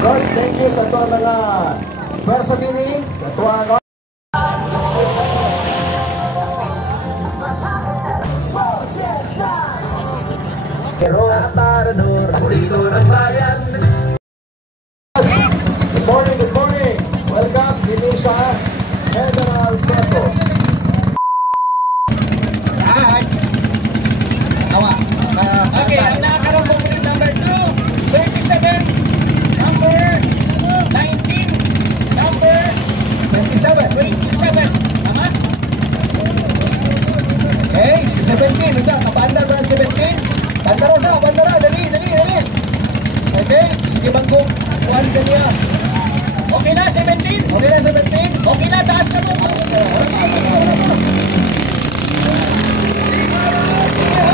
Guys, thank you sa ito mga pwersa dini. Katuwa ko. Good morning. Welcome, Dinisha General Seto. Okay, ang nakakarang complete number 2, 37, number 19, number 27. Tama? Okay, si 17. Isa, kapandar ba ng 17? Bandara sa, bandara. Dali. Okay, sige bangko. Kuhan ka niya. Okay na, 17. Okay na, taas ka mo.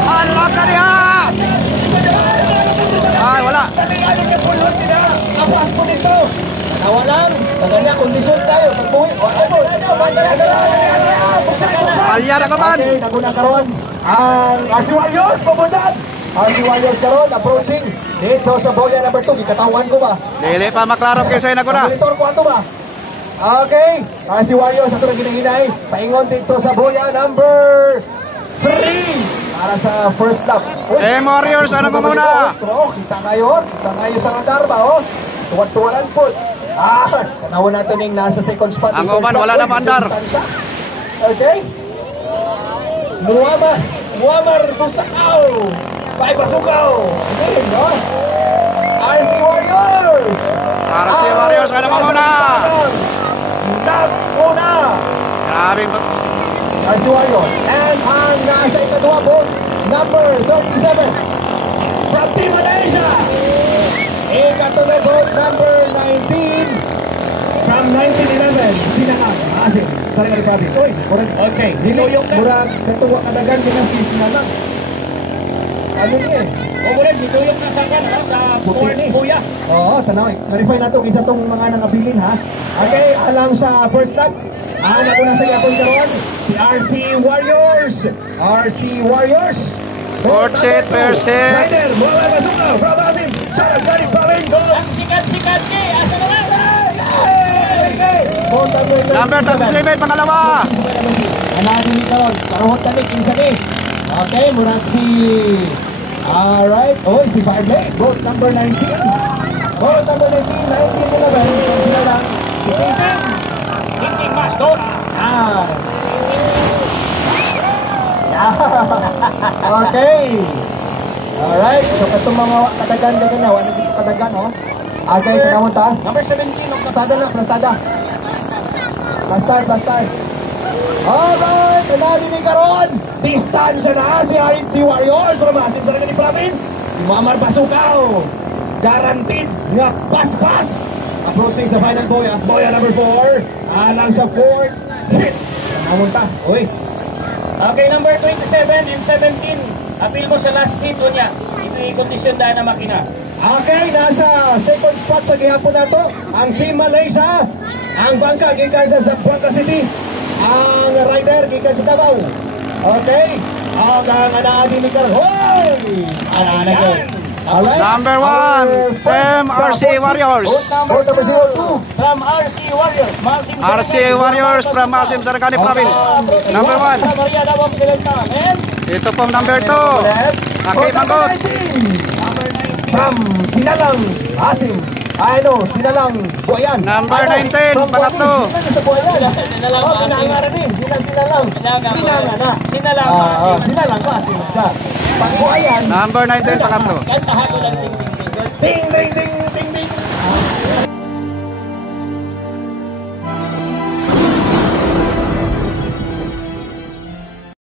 Unlock ka niya! Ay, wala. Apas mo nito. Nawalan. Maganda kondisyon tayo. Pagbuwi. Alya na ka man. Okay, naguna karon ang RC Warriors, pupuntan. RC Warriors karon, approaching dito sa boya number 2. Ikatawan ko ba? Dili pa maklaro kayo sa'yo na ko na. Monitor ko ato ba? Okay, RC Warriors, ato na ginahinay. Paingon dito sa boya number 3. Para sa first lap. Warriors, ano ko muna? Kita kayo sa radar ba, oh? Tuwan-tuwanan po. Kanawan natin yung nasa second spot. Ang uban, wala na mandar. Okay. Muammar Tusakaw. Pasukaw. Okay, no? RC Warriors. RC Warriors, ano ko muna? Una. Grabe. RC Warriors. And ang nasa ikadwa po, number 37. From Team Malaysia. Ikatulad po, number 19. From 1911. Sinanang. Asin. Sarang Republic. Oy, okay. Diluyong ka. Murag, katuwa kadagan din si Sinanang. Ano niya eh? O muna, diluyong na sa Buya. Oo, tanaw. Narify na ito. Isa itong mga nangabilin ha. Okay, alam sa first lap. Ano ko na sa iyakon karon? Si RC Warriors. RC Warriors. First hit. Rider, mula Basuka. From Asim. Sarang Gary Palingo. Ang sikat-sikat ni. Asa na lang? Number 37, pangalawa. Anadi ni karon. Karuhot kami, kinsa ni. Okay, murag si... Alright. Oh, si Farley. Vote number 19. Vote number 19. 19 nila ba? Sila lang. Si Tintin. Tintin mas, don't. Okay. Alright. So, katong mga kadagan na. Wala dito kadagan, oh. Okay, kanamon ta. Number 17. Plastada. Last start. Alright, anadi ni karon. Distansya na si RC Warriors from Asim sa Sarangani Province. Muammar Tusakaw. Guaranteed nga pas. Approaching sa final boya. Boya number 4. Alang sa 4th hit. Namunta. Uy. Okay, number 27 and 17. Appeal mo sa last hit o niya. Ito yung kondisyon dahil na makina. Okay, nasa second spot sa gihapon na to. Ang Team Malaysia. Ang bangka gikan sa Zamboanga City. Ang rider gikan sa Davao. Okay. Ang anaadi ni Karhoy. Alright. Number 1 from RC Warriors. Vote number 02. From RC Warriors. RC Warriors from Asim Sarangani Province. Number 1. Ito pong number 2. Aki Mangkot. From Sinalang Asim. Sinalang Buayan. Number 19, pangatlo. Sinalang Asim. Pang Buayan. Number 19, pangatlo. Ding.